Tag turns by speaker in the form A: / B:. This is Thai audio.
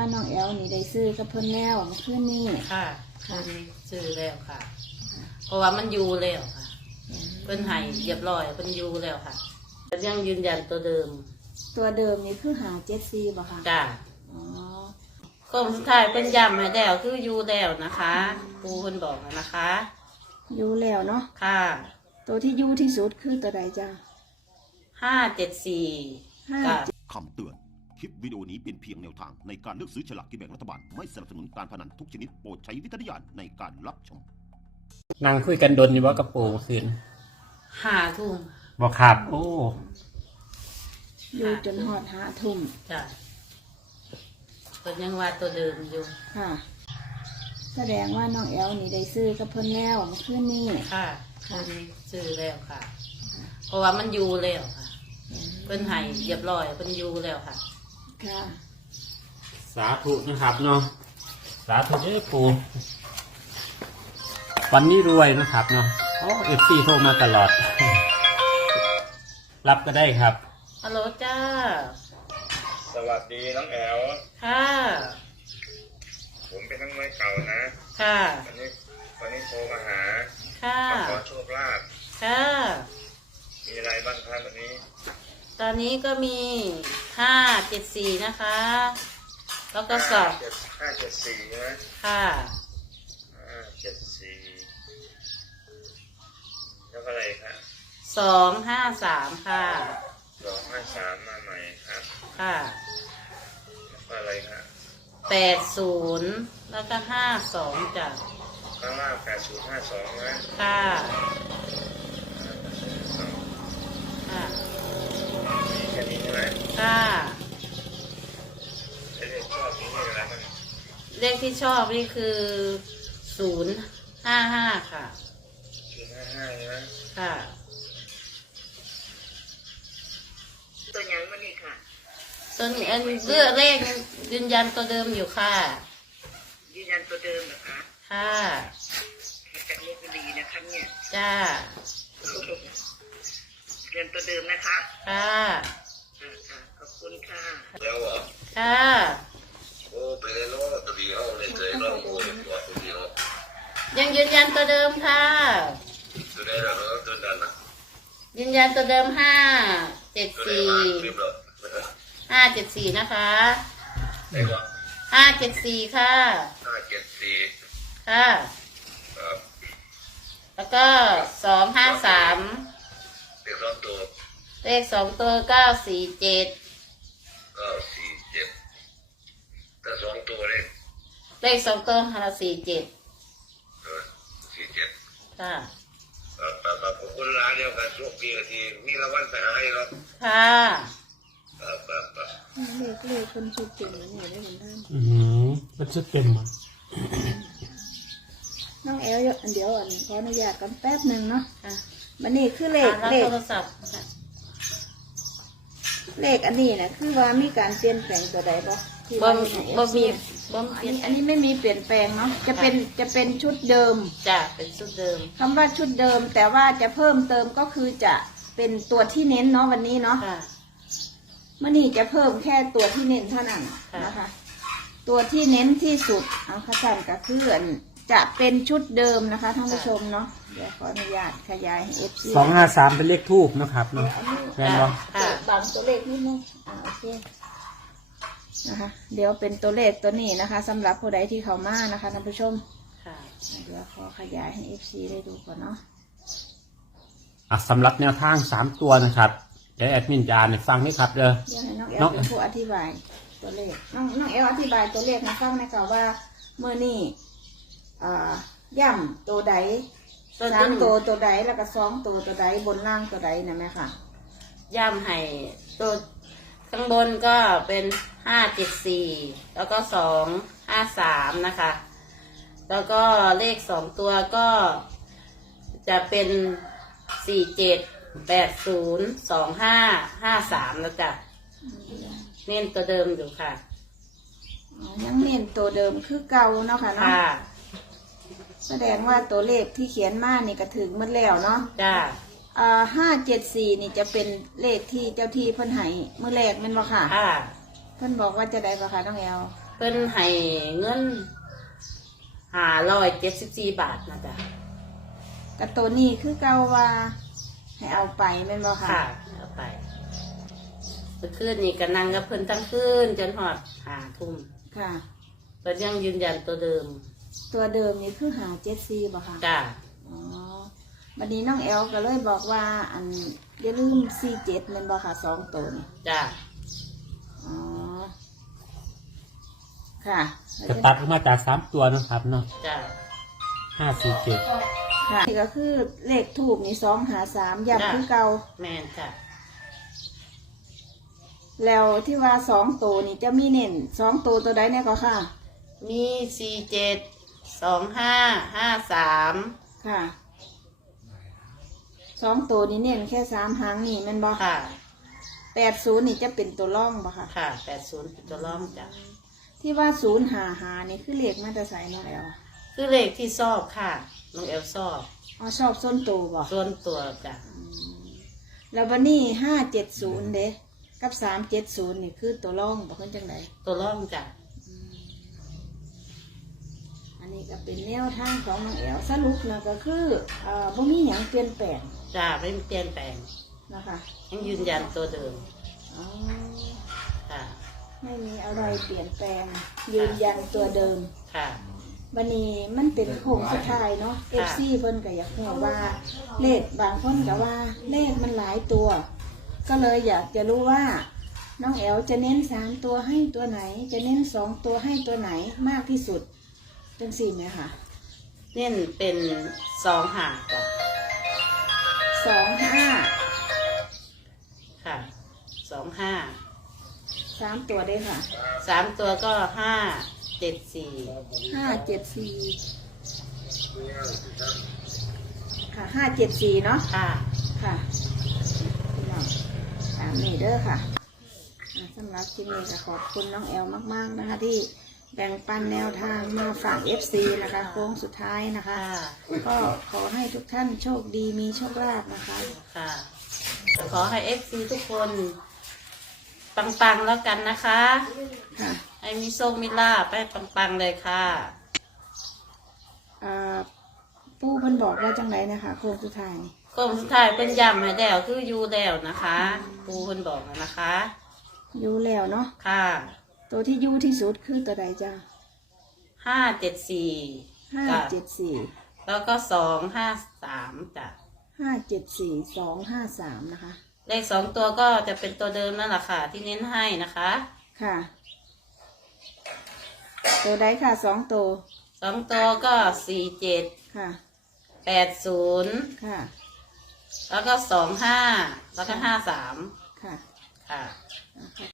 A: น้องแอลนี่ได้ซื้อกับเพิ่นแล้วเมื่อคืนนี้
B: ค่ะซื้อแล้วค่ะเพราะว่ามันอยู่แล้วค่ะเพิ่นให้เรียบร้อยเพิ่นอยู่แล้วค่ะยังยืนยันตัวเดิม
A: นี่คือ574บ่ค่ะ
B: จ้า
A: อ๋อ
B: โค้งสุดท้ายเป็นย้ำให้แล้วคืออยู่แล้วนะคะครูเพิ่นบอกนะคะ
A: อยู่แล้วเนาะ
B: ค่ะ
A: ตัวที่อยู่ที่สุดคือตัวใดจ้า
B: 574
C: คำเตือนคลิปวิดีโอนี้เป็นเพียงแนวทางในการเลือกซื้อฉลากกินแบ่งรัฐบาลไม่สนับสนุนการพนันทุกชนิดโปรดใช้วิจารณญาณในการรับชม
D: นั่งคุยกันดนอยู่ว่ากระปูคืน
B: 5 ทุ่ม
D: บอกครับโอ้
A: อยู่จนฮอด5 ทุ่ม
B: จ้ะเพิ่นยังว่าตัวเดิมอยู่
A: ค่ะแสดงว่าน้องแอลนี่ได้ซื้อกับเพิ่นแล้วเมื่อคืนนี้
B: ค่ะซื้อแล้วค่ะเพราะว่ามันอยู่แล้วค่ะเพิ่นให้เรียบร้อยเพิ่นอยู่แล้วค่ะ
A: ค่ะ
D: สาธุนะครับเนาะสาธุเด้อปูวันนี้รวยนะครับเนาะโอ้FCโทรมาตลอด รับก็ได้ครับ
B: ฮัลโหลจ้า
E: สวัสดีน้องแอล
B: ค่ะ
E: ผมเป็นนักมวยเก่านะ
B: ค่ะ
E: วันนี้โทรมาหา
B: ค่ะ
E: มาขอโชคลาภ
B: ค่ะ
E: มีอะไรบ้างครับวันนี้
B: ตอนนี้ก็มี574นะคะแล้วก็
E: 574ใช่ไหม
B: ค่ะ
E: 574แล้วก็อะไรครับ
B: 253ค่ะ
E: 253มาใหม่ครับ
B: ค่ะ
E: แล้วก็อะไรครับ
B: 80แล้วก็52จ้ะ
E: ข้างล่าง8052นะ
B: ค่ะค่ะ
E: มีแค่นี้ใช่ไหม
B: ค่ะ
E: เลขชอบมีเลขอะไรบ้าง
B: เลขที่ชอบนี่คือ055ค่ะ
E: 055ใช่ไหม
B: ค่ะ
E: ตัวยังมันนี่ค่ะ
B: ตัวนี้เลือกเลขยืนยันตัวเดิมอยู่ค่ะ
E: ยืนยันตัวเดิมเหรอคะ
B: ค่ะ
E: จากเลขดีนะคะเนี่ย
B: จ้า
E: เรียนตัวเดิมนะคะ
B: ค่ะ
E: ขอบคุณค่ะแล้วเหรอ
B: ค่ะ
E: โอ้ไปเลยเนาะตัวเดียวเลยเคยเนาะโอ้ยตัวเดียว
B: ยังยืนยันตัวเดิมค่ะ
E: ตัวไหนล่ะตัวนั้นนะ
B: ยืนยันตัวเดิม574นะคะ574ค่ะ
E: 574
B: ค่ะแล้วก็253เลข2ตัว947
E: แต่2ตัว
B: เลข2ตัว47ค่ะ
E: ขอบคุณร้านเดียวกันโชคดีทีมีรางวัลไปให้เนาะ
B: ค่ะ
A: เลขคนชุดเต็มแล้วเนี่ยได้เหมือนกัน
D: มันชุดเต็มอ่ะ
A: น้องแอลเดี๋ยวขออนุญาตกันแป๊บหนึ่งเนาะมันนี่คือเลข
B: โทรศัพท์
A: เลขอันนี้นะคือว่ามีการเปลี่ยนแปลงตัวใดบ่
B: มี
A: อันนี้ไม่มีเปลี่ยนแปลงเนาะจะเป็นชุดเดิม
B: จ้ะเป็นชุดเดิม
A: คำว่าชุดเดิมแต่ว่าจะเพิ่มเติมก็คือจะเป็นตัวที่เน้นเนาะวันนี้เนาะเมื่อนี้จะเพิ่มแค่ตัวที่เน้นเท่านั้นนะคะตัวที่เน้นที่สุดข้าจันกับเพื่อนจะเป็นชุดเดิมนะคะท่านผู้ชมเนาะเดี๋ยวขออนุญาตขยายให้ FC
D: 253เป็นเลขทูบนะครับเนาะแม่นบ่
A: บางตัวเลขนิดนึงโอเคนะคะเดี๋ยวเป็นตัวเลขตัวนี้นะคะสำหรับผู้ใดที่เข้ามานะคะท่านผู้ชมเดี๋ยวขอขยายให้ FC ได้ดูก่อนเนาะ
D: สำหรับแนวทาง3ตัวนะครับเดี๋ยวแอดมินจะอ่านให้ฟังนี่ครับเดี๋ยว
A: ให้น้องแอลเป็นผู้อธิบายตัวเลขน้องแอลอธิบายตัวเลขให้ฟังนะคะว่าเมื่อนี้ย่ำตัวใด3ตัวใดแล้วก็2ตัวใดบนล่างตัวใดนะแม่ค่ะ
B: ย่ำให้ตัวข้างบนก็เป็น574แล้วก็253นะคะแล้วก็เลข2ตัวก็จะเป็น47802553แล้วจ้ะเน้นตัวเดิมอยู่ค่ะ
A: ยังเน้นตัวเดิมคือเก่าเนาะค่ะเนาะแสดงว่าตัวเลขที่เขียนมานี่ก็ถึงหมดแล้วเนาะ
B: จ้า
A: 574นี่จะเป็นเลขที่เจ้าที่เพิ่นให้เมื่อแรกแม่นบ่ค่ะเพิ่นบอกว่าจะได้บ่ค่ะน้องแอล
B: เพิ่นให้เงิน574 บาทนะจ๊ะ
A: กับตัวนี้คือเก่าว่าให้เอาไปแม่นบ่ค่ะ
B: ค่ะเอาไปเมื่อคืนนี้ก็นั่งกับเพิ่นทั้งคืนจนหอด5 ทุ่ม
A: ค่ะ
B: เพิ่นยังยืนยันตัวเดิม
A: ตัวเดิมนี่คือ574บ่ค่ะ
B: จ้ะ
A: อ๋อวันนี้น้องแอลก็เลยบอกว่าอันอย่าลืม47แม่นบ่ค่ะ2ตัวนี่
B: จ้ะ
A: อ๋อค่ะ
D: จะตัดออกมาจาก3ตัวนะครับเนาะ
B: จ้ะ
D: 547
A: ค่ะนี่ก็คือเลขทูบนี่253ย้ำคือเก่า
B: แม่นจ้ะ
A: แล้วที่ว่า2ตัวนี่จะมีเน้น2ตัวใดเนี่ยก็ค่ะ
B: มี472553
A: ค่ะ2ตัวนี่เน้นแค่3หางนี่แม่นบ่
B: ค่ะ
A: 80นี่จะเป็นตัวร่องบ่ค่ะ
B: ค่ะ80เป็นตัวล้อมจ้ะ
A: ที่ว่า055นี่คือเลขมาแต่ไสน้องแอล
B: คือเลขที่ชอบค่ะน้องแอลชอบ
A: อ๋อชอบส้นตัวบ่
B: ส่วนตัวจ้ะ
A: แล้ววันนี้570เด้กับ370นี่คือตัวร่องบ่คือจังได
B: ตัวล้อมจ้ะ
A: อันนี้ก็เป็นแนวทางของน้องแอลสรุปนะก็คือบ่มีหยังเปลี่ยนแปลง
B: จ้ะไม่เปลี่ยนแปลง
A: นะคะ
B: ยังยืนยันตัวเดิม
A: อ๋อ
B: ค่ะ
A: ไม่มีอะไรเปลี่ยนแปลงยืนยันตัวเดิม
B: ค่ะ
A: วันนี้มันเป็นโค้งสุดท้ายเนาะ FC เพิ่นก็อยากรู้ว่าเลขบางคนก็ว่าเลขมันหลายตัว ก็เลยอยากจะรู้ว่า น้องแอลจะเน้น3ตัวให้ตัวไหน จะเน้น2ตัวให้ตัวไหนมากที่สุดจังสี่ไหมคะ
B: เน่นเป็น2 หาจ้ะ
A: 2
B: ค่ะ2 5
A: 5 3ตัวได้ค่ะ
B: 3 ตัวก็5 7 4
A: 574ค่ะ574เนาะ
B: ค่ะ
A: ค่ะพี่น้องตามนี้เด้อค่ะสำหรับที่นี่ก็ขอบคุณน้องแอลมากๆนะคะ ที่แบ่งปันแนวทางมาฝาก FC นะคะโค้งสุดท้ายนะคะ
B: ค่ะ
A: ก็ขอให้ทุกท่านโชคดีมีโชคลาภนะคะ
B: ค่ะ ขอให้ FC ทุกคนปังๆแล้วกันนะคะ
A: ค่ะ
B: ให้มีโชคมีลาภไปปังๆเลยค่ะ
A: ปู่เพิ่นบอกว่าจังไรนะคะโค้งสุดท้ายนี่
B: กรมสุดท้ายเป็นย้ำให้แล้วคืออยู่แล้วนะคะครูเพิ่นบอกแล้วนะคะ
A: อยู่แล้วเนาะ
B: ค่ะ
A: ตัวที่อยู่ที่สุดคือตัวใดจ้า
B: 574
A: 574
B: แล้วก็253จ้ะ
A: 574 253นะคะ
B: เลข2 ตัวก็จะเป็นตัวเดิมนั่นแหละค่ะ ที่เน้นให้นะคะ
A: ค่ะ ตัวใดค่ะ2ตัว
B: 2 ตัวก็47
A: ค่ะ
B: 80
A: ค่ะ
B: แล้วก็25แล้วก็53
A: ค่ะ
B: ค่ะ